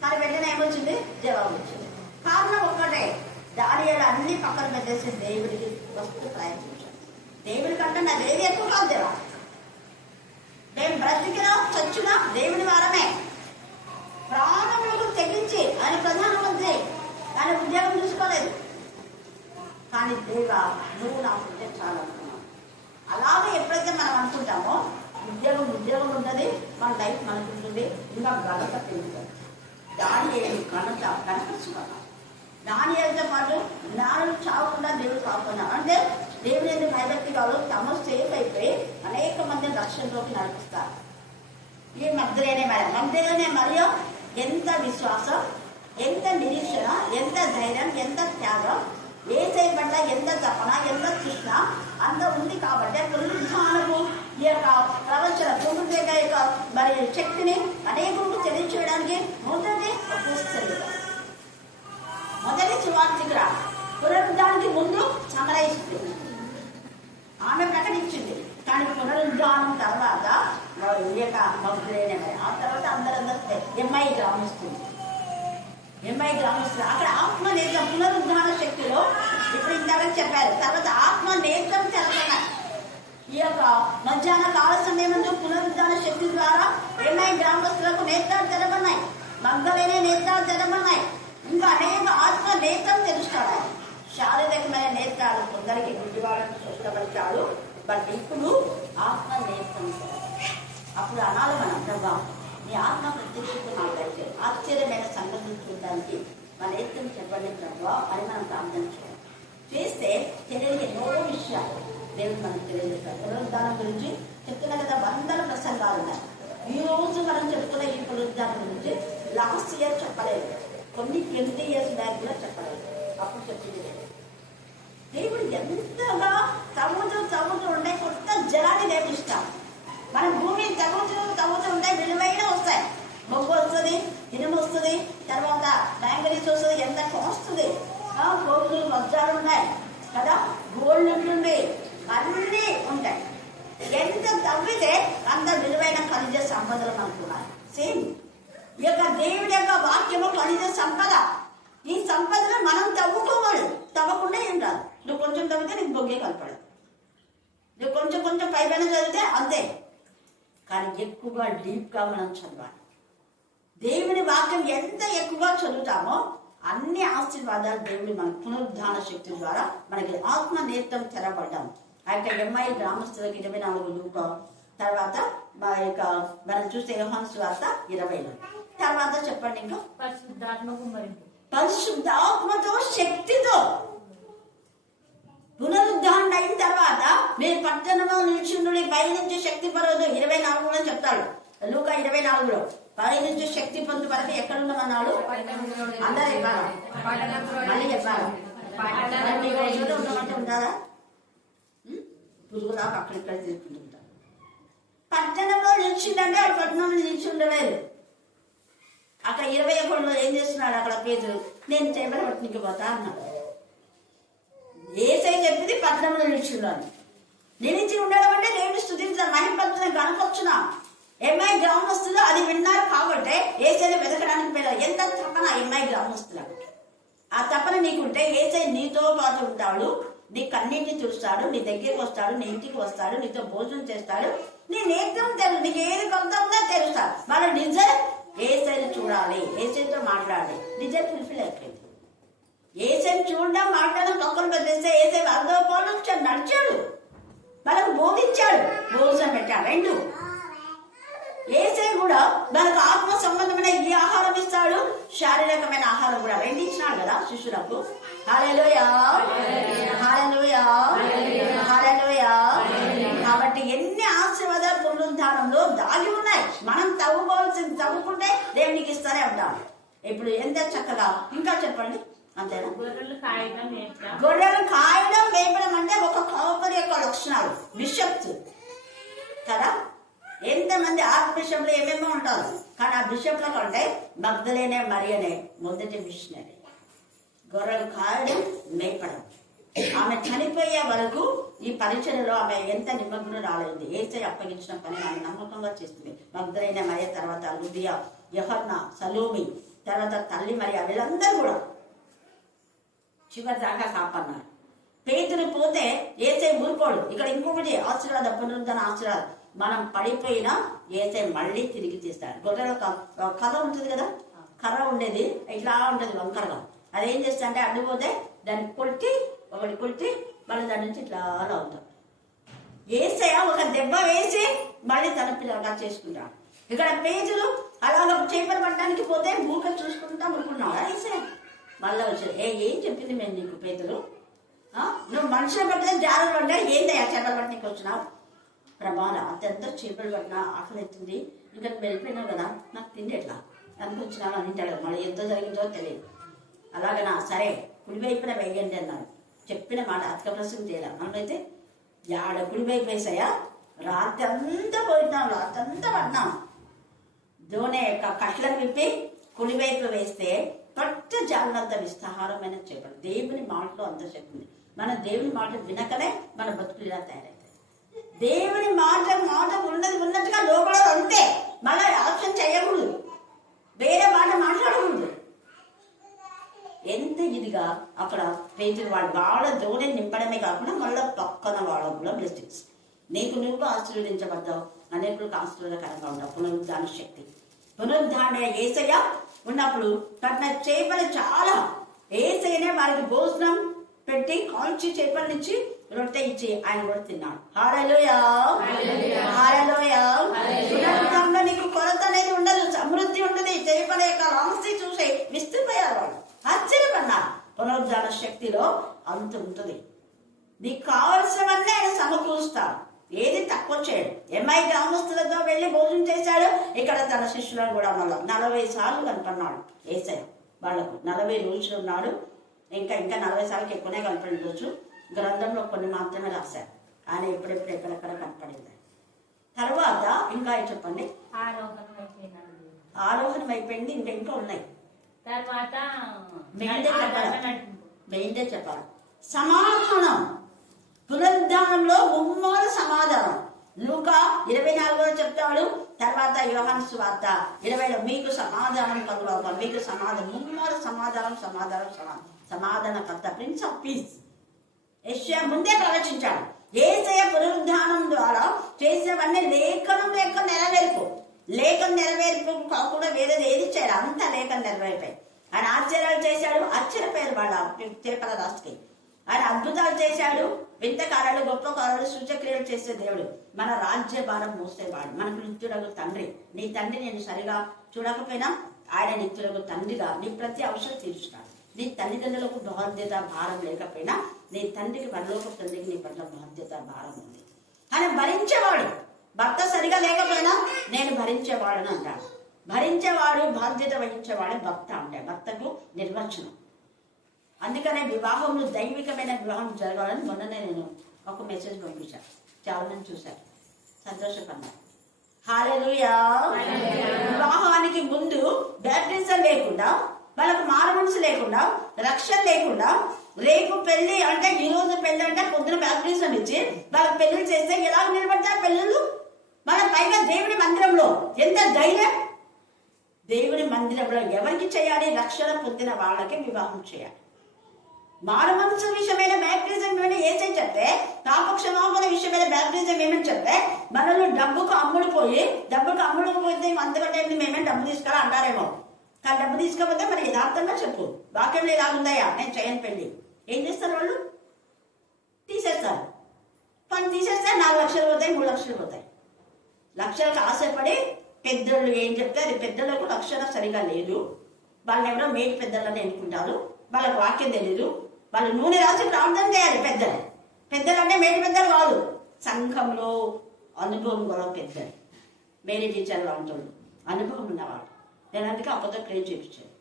కానీ వెంటనే ఏమొచ్చింది? జవాబు వచ్చింది. కారణం ఒక్కటే, దానియాలు అన్ని పక్కన పెట్టేసి దేవుడికి వస్తూ ప్రయత్నించాడు. దేవుడి కంటే నా దేవి ఎక్కువ కాదు. దేవా, మేము బ్రతికినా చచ్చినా దేవుడి వారమే. ప్రాణములకు తెగించి ఆయన ప్రధానమంత్రి, ఆయన ఉద్యోగం చూసుకోలేదు. కానీ దేవా నువ్వు నాకు ఉంటే చాలనుకున్నావు. అలాగే ఎప్పుడైతే మనం అనుకుంటామో ఉద్యోగం ఉంటుంది, మన లైఫ్ మనకు ఉంటుంది, ఇంకా ఘనత పెరుగుతుంది. దానియేలు ఘనత సుఖం. దానియేలుతో పాటు జ్ఞానులు చావకుండా దేవుడు కాకున్నాడు. అంటే దేవుని ఎందుకు భయభక్తి కాదు, తమ సేఫ్ అయిపోయి అనేక మందిని రక్షణలోకి నడిపిస్తారు. ఈ మగ్దలేనే మరియు ఎంత విశ్వాసం, ఎంత నిరీక్షణ, ఎంత ధైర్యం, ఎంత త్యాగం, ఏసై పట్ల ఎంత తపన, ఎంత తృష్ణ అంత ఉంది. కాబట్టి పునరుద్ధానము ఈ యొక్క ప్రవచన పునరుద్ధరణ యొక్క మరి శక్తిని అనేకులకు తెలియచేయడానికి మొదటి సువార్థికురా పునరుద్ధానికి ముందు సమరయిస్తుంది, ఆమె ప్రకటించింది. కానీ పునరుద్ధానం తర్వాత మగ్దలేనే ఆ తర్వాత అందరూ ఎంఐ గ్రామిస్తుంది. అక్కడ ఆత్మ నేత్రం పునరుద్ధాన శక్తిలో ఇప్పుడు ఇందాక చెప్పారు. తర్వాత ఆత్మ నేత్రం తెలపన్నారు. ఈ యొక్క మధ్యాహ్న కాల సమయంలో పునరుద్ధాన శక్తి ద్వారా ఎంఐ గ్రామస్తులకు నేత్రాలు తెరవన్నాయి, మగ్దలేనే నేత్రాలు తెరవన్నాయి. ఇంకా అనేక ఆత్మ నేత్రం తెలుస్తాడు. శారీరకమైన నేత్రాలు కొందరికి గుడ్డివాళ్ళను స్వస్థపరిచాడు. బట్ ఇప్పుడు ఆత్మ నేత్రం. అప్పుడు అనాలి మనం, ప్రభా నీ ఆత్మ ప్రత్యక్షత మాట్లాడితే ఆశ్చర్యమైన సంగతులు చూడడానికి మన నేత్రం చెప్పండి ప్రభా అని మనం ప్రార్థన చేస్తే తెలియని ఎన్నో విషయాలు దేవుడు మనకు తెలియజేస్తారు. పునరుద్ధానం గురించి చెప్తున్నా కదా, వందల ప్రసంగాలు ఉన్నాయి. ఈ రోజు మనం చెప్తున్న ఈ పునరుద్ధానం గురించి లాస్ట్ ఇయర్ చెప్పలేదు, కొన్ని 20 years బ్యాక్ కూడా చెప్పలేదు. అప్పుడు చెప్పింది దేవుడు ఎంతగా తవ్వుతూ ఉండే కొత్త జలాన్ని నేర్పిస్తాం. మన భూమి తవ్వుతూ ఉంటే విలువైన వస్తాయి. మొగ్గు వస్తుంది, ఇనుము వస్తుంది, తర్వాత మ్యాంగనీస్ వస్తుంది, ఎంత వస్తుంది, గోల్డ్ వజ్రాలు ఉన్నాయి కదా, గోల్డ్ ఉంటుంది, అన్నీ ఉంటాయి. ఎంత తవ్వితే అంత విలువైన ఖనిజ సంపదలు అనుకున్నారు. సేమ్ ఈ యొక్క దేవుడి యొక్క వాక్యము ఖనిజ సంపద. ఈ సంపదను మనం తవ్వుకోవాలి, తవ్వకుండా ఏం రాదు. నువ్వు కొంచెం తవ్వితే నీకు బొగ్గే కలపడు, నువ్వు కొంచెం పైపైన చదివితే అంతే. కానీ ఎక్కువగా డీప్గా మనం చదవాలి. దేవుని వాక్యం ఎంత ఎక్కువగా చదువుతామో అన్ని ఆశీర్వాదాలు దేవుని మన పునరుద్ధాన శక్తి ద్వారా మనకి ఆత్మ నేత్రం తెరపడ్డాం. ఆ యొక్క ఎంఐ గ్రామస్తులకు 24 లూకా, తర్వాత మా యొక్క మనం చూస్తే యోహాను సువార్త 20. తర్వాత చెప్పండి ఇంకా పరిశుద్ధాత్మతో శక్తితో పునరుద్ధారణ అయిన తర్వాత మీరు పట్టణంలో నిలిచిండు పైనుంచి శక్తి పొందు 24 కూడా చెప్తాడు. లూకా 24లో పైనుంచి శక్తి పొందు వరకు ఎక్కడ ఉన్నామన్నాడు. అందరూ చెప్పారా? మళ్ళీ చెప్పారా? ఉండమంటే ఉంటారా? పురుగులాగా అక్కడిక్కడ తీసుకుంటుంటారు. పట్టణంలో నిలిచిందంటే ఆ పట్టణంలో నిలిచి ఉండలేదు. అక్కడ 21లో ఏం చేస్తున్నాడు? అక్కడ పేదలు నేను చేపల పట్టణంకి పోతా అన్నాడు. ఏసై చెప్పింది పట్టణంలో నిలిచిండాలి. నిలిచి ఉండడం అంటే దేవుని స్తుతించడం, మహిమపరచడం, గణపరచడం. ఎంఐ గ్రామస్తులు అది విన్నారు కాబట్టి ఏసైని వెతకడానికి వెళ్ళారు. ఎంత తపన ఎంఐ గ్రామస్తులకు. ఆ తపన నీకుంటే ఏసై నీతో పాటు ఉంటాడు, నీ కన్నీటిని చూస్తాడు, నీ దగ్గరికి వస్తాడు, నీ ఇంటికి వస్తాడు, నీతో భోజనం చేస్తాడు, నీ నేత్రం తెలుసు, నీకు ఏది కొంత ఉందో తెలుస్తాడు. మన నిజం ఏసైని చూడాలి, ఏసైతో మాట్లాడాలి. నిజం ఫుల్ఫిల్ అయిపోయింది. ఏసైని చూడడం మాట్లాడడం పక్కన పెట్టేస్తే ఏసై అర్ధ పోలు నడిచాడు, మనకు బోధించాడు, భోజనం పెట్టాడు. 2 ఏసై కూడా మనకు ఆత్మ సంబంధమైన ఈ ఆహారం ఇస్తాడు, శారీరకమైన ఆహారం కూడా 2 ఇచ్చినాడు కదా శిష్యులకు. హల్లెలూయా, హల్లెలూయా, హల్లెలూయా. కాబట్టి ఎన్ని ఆశీర్వాదాలు పునరుద్ధానంలో దాగి ఉన్నాయి. మనం తవ్వుకుంటే దేవునికి ఇస్తానే ఉంటాం. ఇప్పుడు ఎంత చక్కగా ఇంకా చెప్పండి. అంతేనా? గొర్రెలు కాయడం వేపడం అంటే ఒక కాపరి యొక్క లక్షణాలు. బిషప్స్ కదా, ఎంతమంది ఆర్క్ బిషప్లు ఏమేమో ఉంటారు. కానీ ఆ బిషప్ల కంటే మగ్దలేనే మరియనే మొదటి మిషనరీ. గొర్రెలు కాయడం మేపడం. ఆమె చనిపోయే వరకు ఈ పరిచయలో ఆమె ఎంత నిమగ్నురాలైంది. ఏసై అప్పగించిన పని ఆమె నమ్మకంగా చేస్తుంది. మగ్దలేనే మరియ, తర్వాత లుదియా, యోహన్నా, సలోమి, తర్వాత తల్లి మరియ, వీళ్ళందరూ కూడా చివరి దాకా కాపాడినారు. పేతురు పోతే ఏసై ఊరుకోడు. ఇక్కడ ఇంకొకటి ఆశీర్వాదం, పునరుద్ధరణ ఆశీర్వాదం. మనం పడిపోయినా ఏసై మళ్ళీ తిరిగి తీస్తాడు. గొర్రెల కర్ర ఉంటుంది కదా, కర్ర ఉండేది ఇట్లా ఉంటుంది వంకరగా. అదేం చేస్తా అంటే అడ్డుపోతే దాన్ని ఒకటి కొట్టి మళ్ళీ దాని నుంచి ఇట్లా అవుతాం. యేసయ్య ఒక దెబ్బ వేసి మళ్ళీ తన పిల్లలుగా చేసుకుంటాడు. ఇక్కడ పేతురు అలాగ చేపలు పట్టడానికి పోతే మూక చూసుకుంటా అనుకున్నాడు యేసయ్య. మళ్ళీ వచ్చాడు, ఏం చెప్పింది మేము నీకు పేతురు, నువ్వు మనుషులు పట్టిన జాగ్రత్త పడ్డా ఏందయ్యా చేపలు పట్టడానికి వచ్చినావు? ప్రభావ అత్యంత చేపలు పట్టినా ఆకలి ఎత్తుంది, ఇంకా నువ్వు వెళ్ళిపోయినావు కదా, నాకు తిండి ఎట్లా అనుకొచ్చినావు అని అంటాడు. మళ్ళీ ఎంత జరిగిందో తెలియదు. అలాగనా సరే కుడివైపున వేయండి అన్నాడు. చెప్పిన మాట అతిక ప్రశ్న చేయాలి. మనమైతే ఆడ కుడివైపు వేసాయా, రాత్రి అంతా పోయినాం, రాత్రి అంతా పడినాం. దోణి యొక్క కట్లను విప్పి కుడివైపు వేస్తే పట్ట జాగ్రత్త విస్తారమైన చేపలు. దేవుని మాటలో అంత శక్తి ఉంది. మన దేవుని మాట వినకనే మన బతుకులు ఇలా తయారవుతాయి. దేవుని మాట ఉన్నట్టుగా లోపల అంతే, మళ్ళీ ఆప్షన్ చేయకూడదు, వేరే మాట మాట్లాడకూడదు. ఎంత ఇదిగా అక్కడ పేతురు వాళ్ళ దోణి నింపడమే కాకుండా మళ్ళీ పక్కన వాళ్ళకు కూడా బ్లెస్సింగ్స్. నువ్వు ఆశీర్వదించబడ్డావు, అనేకులకు ఆశీర్వాదకరంగా ఉంటావు. పునరుద్ధాన శక్తి, పునరుద్ధారణ యేసయ్య ఉన్నప్పుడు పట్టిన చేపలు చాలా. యేసయ్యనే వారికి భోజనం పెట్టి కాల్చి చేపలనిచ్చి రొట్టె ఇచ్చి ఆయన కూడా తిన్నాడు. హల్లెలూయా, హల్లెలూయా. పునరుద్ధానంలో నీకు కొరత అనేది ఉండదు, సమృద్ధి ఉంటుంది. చేపల యొక్క ఆస్తి చూసి విస్తుపోయారు వాళ్ళు, ఆశ్చర్యపడ్డారు. పునరుద్ధాన శక్తిలో అంత ఉంటుంది. నీకు కావలసినవన్నీ ఆయన సమకూరుస్తాడు, ఏది తక్కువ చేయడు. ఎంఐ గ్రామస్తులతో వెళ్ళి భోజనం చేశాడు. ఇక్కడ తన శిష్యులను కూడా మళ్ళీ 40 సార్లు కనపడినాడు యేసయ్య వాళ్ళకు. 40 రోజులు ఉన్నాడు. ఇంకా 40 సార్లకి ఎక్కువనే కనపడవచ్చు. గ్రంథంలో కొన్ని మాత్రమే రాశారు. ఆయన ఎప్పుడెప్పుడు ఎక్కడెక్కడ కనపడింది. తర్వాత ఇంకా చెప్పండి. ఆరోహణం అయిపోయింది. ఇంకా ఉన్నాయి. తర్వాత మెయిన్దే చెప్పాలి. సమాధానం, పునరుద్ధానంలో ముమ్మారు సమాధానం. లూకా 24లో చెప్తాడు. తర్వాత యోహాను సువార్త 20లో మీకు సమాధానం కలుగుగా, మీకు సమాధానం, ముమ్మారు సమాధానం, సమాధానం, సమాధానకర్త, ప్రిన్స్ ఆఫ్ పీస్. యెషయా ముందే ప్రవచించాడు. యేసయ్య పునరుద్ధానం ద్వారా చేసినవన్నీ లేఖనం యొక్క నెరవేర్పు. లేఖం నెరవేర్పు కాకుండా వేరేది ఏది చేయడు, అంతా లేఖం నెరవేర్పాయి. ఆయన ఆశ్చర్యాలు చేశాడు, ఆశ్చర్యపోయారు వాళ్ళ చేపల రాష్ట్రకి. ఆయన అద్భుతాలు చేశాడు, వింత కార్యాలు, గొప్ప కార్యాలు, సూచక్రియలు చేసే దేవుడు. మన రాజ్య భారం మోసేవాడు, మనకు నిత్యుడగు తండ్రి. నీ తండ్రి నేను సరిగా చూడకపోయినా ఆయన నిత్యుడగు తండ్రిగా నీ ప్రతి అవసరం తీర్చుతాడు. నీ తల్లిదండ్రులకు బాధ్యత భారం లేకపోయినా నీ తండ్రికి, పరలోక తండ్రికి నీ పట్ల బాధ్యత భారం ఉంది. ఆయన భరించేవాడు. భర్త సరిగా లేకపోయినా నేను భరించేవాడని అంటాడు. భరించేవాడు, బాధ్యత వహించేవాడు భర్త అంటే. భర్తకు నిర్వచనం. అందుకనే వివాహంలో దైవికమైన వివాహం జరగాలని మొన్ననే నేను ఒక మెసేజ్ పంపించాను. చాలా మంది చూశారు, సంతోషపడ్డారు. హల్లెలూయా. వివాహానికి ముందు బ్యాప్టిజం లేకుండా, వాళ్ళకు మారుమనసు లేకుండా, రక్షణ లేకుండా, రేపు పెళ్లి అంటే ఈ రోజు పెళ్లి అంటే పొద్దున బ్యాప్టిజం ఇచ్చి వాళ్ళకి పెళ్లి చేస్తే ఎలా నిలబడతారు పెళ్ళిళ్ళు? మన పైగా దేవుని మందిరంలో ఎంత ధైర్యం! దేవుని మందిరంలో ఎవరికి చేయాలి? రక్షణ పొందిన వాళ్ళకి వివాహం చేయాలి. మారుమనసు విషయమైన బ్యాప్టిజం ఏమైనా యేసయ్య చెప్తే, పాపక్షమాపణ విషయమైన బ్యాప్టిజం ఏమని చెప్తే, మనల్ని డబ్బుకు అమ్ముడుపోతే అంతకంటే మేమేం డబ్బు తీసుకోవాలా అంటారేమో. కానీ డబ్బు తీసుకోకపోతే మరి యథార్థంగా చెప్పు, వాక్యంలో ఇలా ఉందయ్యా నేను చేయను పెళ్లి. ఏం చేస్తారు వాళ్ళు? తీసేస్తారు. పని తీసేస్తే 4 లక్షలు పోతాయి, 3 లక్షలు పోతాయి. లక్షలకు ఆశపడి పెద్దోళ్ళు ఏం చెప్తే అది పెద్దలకు రక్షణ సరిగా లేదు. వాళ్ళని ఎవరో మేటి పెద్దలని ఎన్నుకుంటారు. వాళ్ళకు వాక్యం తెలీదు. వాళ్ళు నూనె రాసి ప్రార్థన చేయాలి. పెద్దలు అంటే మేటి పెద్దలు కాదు, సంఘంలో అనుభవం గల పెద్దలు, మేరీ టీచర్లు అంటాడు, అనుభవం ఉన్నవాడు. నేను అందుకే అప్పతో ప్రేర్ చేయించాను.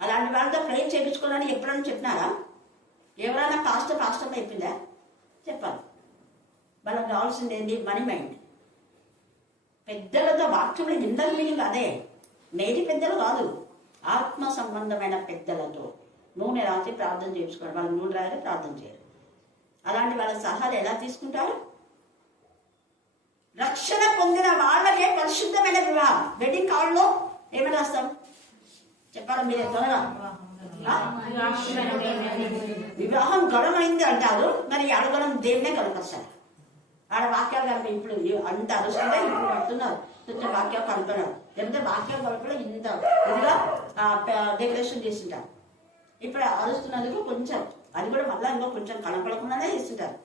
అలాంటి వాళ్ళతో ప్రేర్ చేయించుకోవాలని ఎప్పుడైనా చెప్పినారా? ఎవరైనా పాస్టర్ అయిపోయిందా? చెప్పాలి. వాళ్ళకి కావాల్సింది ఏంటి? Money mind. పెద్దలతో వాక్యంలో ఇంటర్ మీనింగ్ అదే. మేటి పెద్దలు కాదు, ఆత్మ సంబంధమైన పెద్దలతో నూనె రాసి ప్రార్థన చేయించుకోండి. వాళ్ళు నూనె రాసి ప్రార్థన చేయరు. అలాంటి వాళ్ళ సలహాలు ఎలా తీసుకుంటారు? రక్షణ పొందిన వాళ్ళకే పరిశుద్ధమైన వివాహం. వెడ్డింగ్ కార్డులో ఏమని రాస్తాం చెప్పాలి మీరే త్వరగా? వివాహం గొడవైంది అంటారు. మరి అడగడం దేవునే కనుకొస్తారు. ఆడ వాక్యాలు కనుక ఇప్పుడు అంత అరుస్తుంటే ఇప్పుడు పడుతున్నారు, వాక్యాలు కనుక్కున్నారు. లేకపోతే వాక్యాలు కలుపులో ఇంత ఇదిగా డెకరేషన్ చేస్తుంటారు. ఇప్పుడు అరుస్తున్నందుకు కొంచెం అది కూడా మళ్ళీ ఇంకో కొంచెం కనపడకుండానే ఇస్తుంటారు.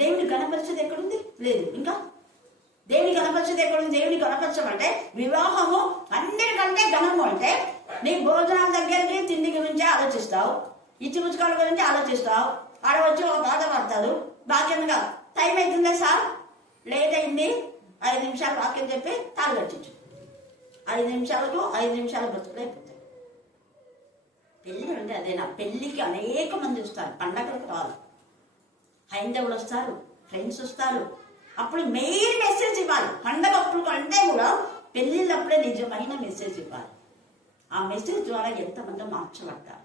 దేవుని గణపరిచేది ఎక్కడుంది? లేదు. ఇంకా దేవుని గణపరిచేది ఎక్కడుంది? దేవుని గణపరచమంటే వివాహము అన్నిటికంటే ఘనము. అంటే నీ భోజనాల దగ్గరికి తిండి గురించి ఆలోచిస్తావు, ఇచ్చి పుచ్చుకోవడం గురించి ఆలోచిస్తావు. ఆడ వచ్చి ఒక బాధ పడతారు. బాధ్యంగా టైం అవుతుందే సార్, లేట్ అయింది, 5 నిమిషాలు వాక్యం చెప్పి తాళి కట్టించు. 5 నిమిషాలకు 5 నిమిషాలు బతుకులైపోతాయి. పెళ్ళి అంటే అదేనా? పెళ్ళికి అనేక మంది వస్తారు, పండగలకు రాదు. హైందవులు వస్తారు, ఫ్రెండ్స్ వస్తారు. అప్పుడు మెయిన్ మెసేజ్ ఇవ్వాలి. పండగ అప్పుడు కంటే కూడా పెళ్ళిళ్ళప్పుడే నిజమైన మెసేజ్ ఇవ్వాలి. ఆ మెసేజ్ ద్వారా ఎంతమంది మార్చబడతారు.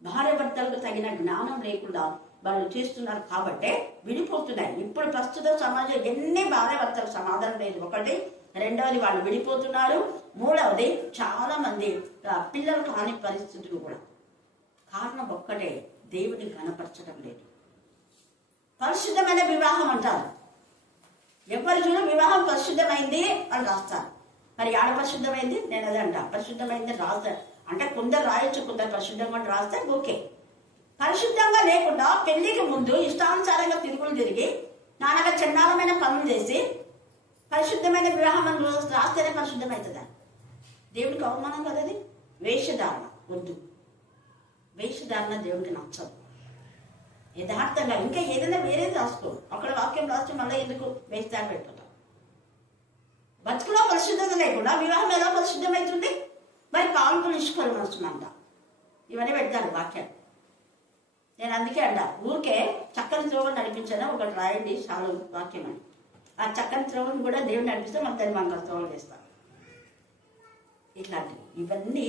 భార్య భర్తలకు తగిన జ్ఞానం లేకుండా వాళ్ళు చేస్తున్నారు కాబట్టే విడిపోతున్నాయి. ఇప్పుడు ప్రస్తుత సమాజం ఎన్ని భార్య భర్తలకు సమాధానం లేదు. ఒకటి. రెండవది వాళ్ళు విడిపోతున్నారు. మూడవది చాలా మంది పిల్లలు కాని పరిస్థితులు కూడా. కారణం ఒక్కటే, దేవుని గణపరచడం లేదు. పరిశుద్ధమైన వివాహం అంటారు. ఎవరు చూడ వివాహం పరిశుద్ధమైంది అని రాస్తారు. మరి ఆడ పరిశుద్ధమైంది? నేను అదే అంటా, పరిశుద్ధమైంది రాస్తారు. అంటే కొందరు రాయొచ్చు, కొందరు పరిశుద్ధంగా రాస్తే ఓకే. పరిశుద్ధంగా లేకుండా పెళ్లికి ముందు ఇష్టానుసారంగా తిరిగి నాన్నగా చండాలమైన పనులు చేసి పరిశుద్ధమైన వివాహం అని రాస్తేనే పరిశుద్ధమవుతుందా? దేవుడికి అవమానం కదా అది. వేషధారణ వద్దు. వేషధారణ దేవుడికి నచ్చదు. యథార్థంగా ఇంకా ఏదైనా వేరేది రాసుకో. అక్కడ వాక్యం రాస్తే మళ్ళీ ఎందుకు వేస్తాను పెట్టుకుంటాం. బతుకులో పరిశుద్ధత లేకుండా వివాహం ఎలా పరిశుద్ధమవుతుంది? మరి పాల్గొని నిష్కల్మషమంట ఇవన్నీ పెడతారు వాక్యాలు. నేను అందుకే అంట, ఊరికే చక్కని త్రోవను నడిపించాను ఒకటి రాయండి చాలు వాక్యం అని. ఆ చక్కని త్రోవను కూడా దేవుడు నడిపిస్తే మన తల్లి మంగళ త్రోవలు చేస్తాం. ఇట్లాంటివి ఇవన్నీ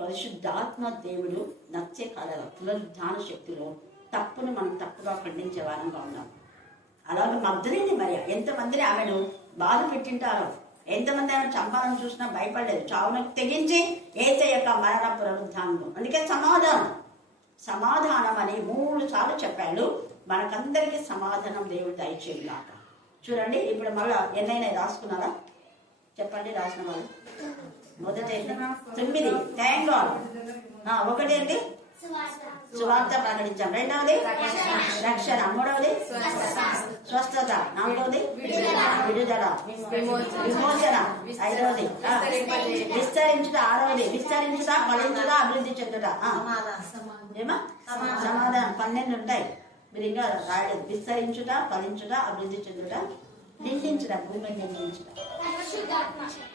పరిశుద్ధాత్మ దేవుడు నచ్చే కాలాలు. పునరుద్ధాన శక్తిలో తప్పును మనం తప్పుగా ఖండించే వారంగా ఉన్నాం. అలాగే మగ్దలేని మరి ఎంతమందిని ఆమెను బాధ పెట్టింటారో, ఎంతమంది ఆమెను చంపాలని చూసినా భయపడలేదు. చావునకు తెగించి యేసయ్య యొక్క మరణ పునరుద్ధానం. అందుకే సమాధానం అని 3 సార్లు చెప్పాడు. మనకందరికీ సమాధానం దేవుడు దయచేయండి కాక. చూడండి ఇప్పుడు మళ్ళా ఎన్నైనా రాసుకున్నారా చెప్పండి. రాసిన వాళ్ళు మొదటి 9 థ్యాంక్ గాడ్. ఒకటి ఏంటి? సువార్త ప్రకటించాం. రెండవది రక్షణ. మూడవది స్వస్థత. నాలుగవది విడుదల విమోచన. ఐదవది విస్తరించుట. ఆరవది విస్తరించుట, ఫలించుట, అభివృద్ధి చెందుట. ఏమా సమాధానం 12 ఉంటాయి. మీరు ఇంకా రాయలేదు. విస్తరించుట, ఫలించుట, అభివృద్ధి చెందుట, నిందించుట, భూమిని నిందించుట,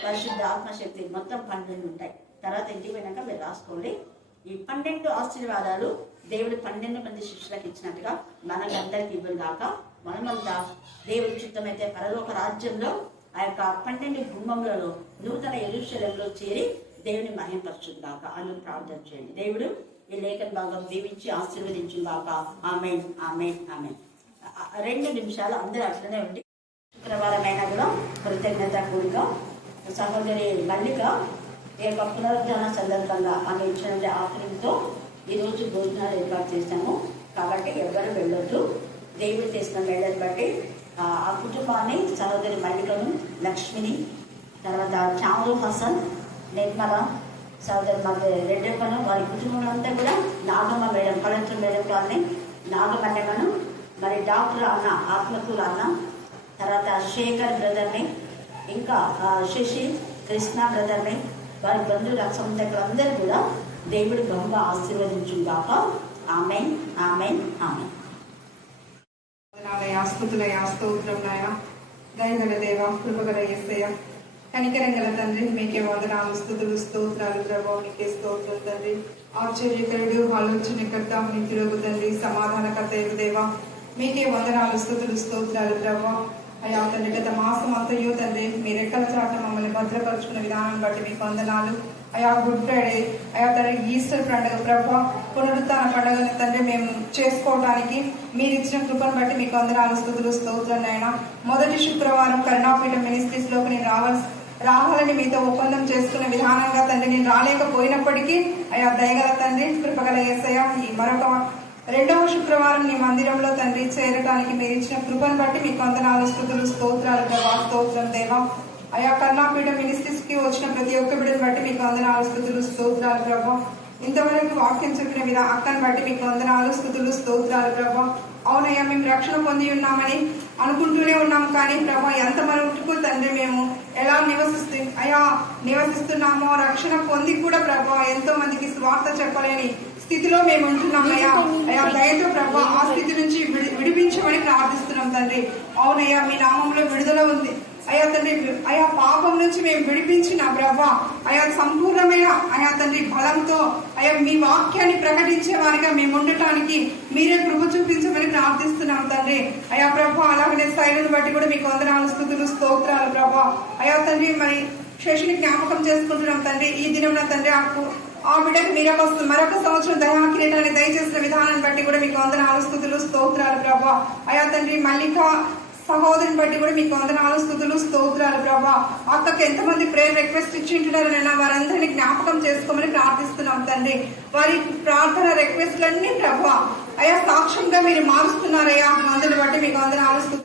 పరిశుద్ధ ఆత్మశక్తి. మొత్తం 12 ఉంటాయి. తర్వాత ఇంటికి పోయినాక మీరు రాసుకోండి. ఈ 12 ఆశీర్వాదాలు దేవుడు 12 మంది శిష్యులకు ఇచ్చినట్టుగా మనకందరికి ఇవ్వరు కాక. మనమంతా దేవుడి చిత్తమైతే పరలోక రాజ్యంలో ఆ యొక్క 12 గుమ్మములలో నూతన యెరూషలేములో చేరి దేవుని మహిమపరచును గాక అని ప్రార్థన చేయండి. దేవుడు ఈ లేఖన భాగం దీవించి ఆశీర్వదించును గాక. ఆమేన్, ఆమేన్, ఆమేన్. 2 నిమిషాలు అందరూ అట్లనే ఉండి. శుక్రవారం అయినా కూడా కృతజ్ఞత కూడిక సహోదరి మల్లిక ఈ యొక్క పునరుద్ధాన సందర్భంగా ఆమె ఇచ్చినటువంటి ఆఫరింగ్తో ఈరోజు భోజనాలు ఏర్పాటు చేశాము. కాబట్టి ఎవరు వెళ్ళొద్దు. దేవుడు చేసిన మేళని బట్టి ఆ కుటుంబాన్ని, సహోదరి మల్లికను, లక్ష్మిని, తర్వాత చాము హసన్, నిర్మల, సహోదరి మధ్య రెడ్డప్పను, వారి కుటుంబంలో అంతా కూడా నాగమ్మ మేడం, కలెక్టర్ మేడం గారిని, నాగమన్నెమ్మను, మరి డాక్టర్ అన్న, ఆత్మకూరు అన్న, తర్వాత శేఖర్ బ్రదర్ని, ఇంకా శశి కృష్ణ బ్రదర్ని, వారి బంధువుల సంబంధికులందరూ కూడా దేవుడు బహుగా ఆశీర్వదించుగాక. ఆమేన్, ఆమేన్, ఆమేన్. స్తుతులయ స్తోత్రం నాయన. దయగల దేవ, కృపగల యేసయ్య, కనికరం గల తండ్రి, మీకే వందనాలు, స్తుతులు, స్తోత్రాలు ప్రభావ. మీకే స్తోత్రం తండ్రి. ఆశ్చర్యకరుడు, ఆలోచనకర్త, నిత్యుడు తండ్రి, సమాధానకర్త దేవ, మీకే వందనాలు, స్తుతులు, స్తోత్రాలు ప్రభావ. అయ్యా తండ్రి, గత మాసం అంతయో తండ్రి మీ రెక్కల చాట మమ్మల్ని భద్రపరుచుకున్న విధానాన్ని బట్టి మీకు వందనాలు. అయా గుడ్ ఫ్రైడే, అయా తండ్రి ఈస్టర్ పండుగ ప్రభా, పునరుత్థాన పండుగను తండ్రి మేము చేసుకోవడానికి మీరు ఇచ్చిన కృపను బట్టి మీకు వందనాలు, స్తుతులు, స్తోత్రం నాయన. మొదటి శుక్రవారం కరుణాపీఠం మినిస్ట్రీస్లోకి నేను రావాలని మీతో ఒప్పందం చేసుకునే విధానంగా తండ్రి నేను రాలేకపోయినప్పటికీ అయా దయగల తండ్రి, కృపగల యేసయ్య, ఈ మరొక 2వ శుక్రవారం నీ మందిరంలో తండ్రి చేరడానికి మీరు ఇచ్చిన కృపను బట్టి మీకు వందనాలు, స్తుతులు, స్తోత్రాలు దేవా. స్తోత్రం దేవా. అయా కరుణాపీఠం మినిస్ట్రీస్ కి వచ్చిన ప్రతి ఒక్క బిడ్డను బట్టి మీకు వందనాలు, స్తుతులు, స్తోత్రాలు ప్రభా. ఇంతవరకు వాక్యం చెప్పిన అక్కను బట్టి మీకు వందనాలు, స్తుతులు, స్తోత్రాలు ప్రభా. అవునయ్యా మేము రక్షణ పొంది ఉన్నామని అనుకుంటూనే ఉన్నాం, కానీ ప్రభా ఎంత మటుకు తండ్రి మేము ఎలా నివసిస్తున్నామో, రక్షణ పొంది కూడా ప్రభా ఎంతో మందికి స్వార్థ చెప్పలేని స్థితిలో మేము ఉంటున్నాం అయ్యా. అయ్యా దయతో ప్రభా ఆ స్థితి నుంచి విడిపించమని ప్రార్థిస్తున్నాం తండ్రి. అవునయ్యా మీ నామంలో విడుదల ఉంది అయ్యా తండ్రి. అయా పాపం నుంచి మేము విడిపించిన ప్రభా అయా సంపూర్ణమైన అయా తండ్రి బలంతో అయా మీ వాక్యాన్ని ప్రకటించే వారిగా మేము ఉండటానికి మీరే కృప చూపించమని ప్రార్థిస్తున్నాం తండ్రి. అయా ప్రభా అలాగనే శైలిని బట్టి కూడా మీకు వందనాలు, స్తుతులు, స్తోత్రాలు ప్రభా. అయా తండ్రి మరి శేషుని జ్ఞాపకం చేసుకుంటున్నాం తండ్రి. ఈ దినం తల్లి ఆ బిడ్డకు మరొక సంవత్సరం దయా కిరీటాన్ని దయచేసిన విధానాన్ని బట్టి కూడా మీకు వందనాలు, స్తుతులు, స్తోత్రాలు ప్రభా. అయా తండ్రి మల్లిక సహోదరుని బట్టి కూడా మీకు వందనాలు, స్తుతులు, స్తోత్రాలు ప్రభా. అక్కకి ఎంతమంది ప్రేయర్ రిక్వెస్ట్ ఇచ్చింటున్నారనైనా వారందరినీ జ్ఞాపకం చేసుకోమని ప్రార్థిస్తున్నాం తండ్రి. వారి ప్రార్థన రిక్వెస్ట్లన్నీ ప్రభా అయా సాక్ష్యంగా మీరు మారుస్తున్నారయ్యా. అందుని బట్టి మీకు వందనాలు.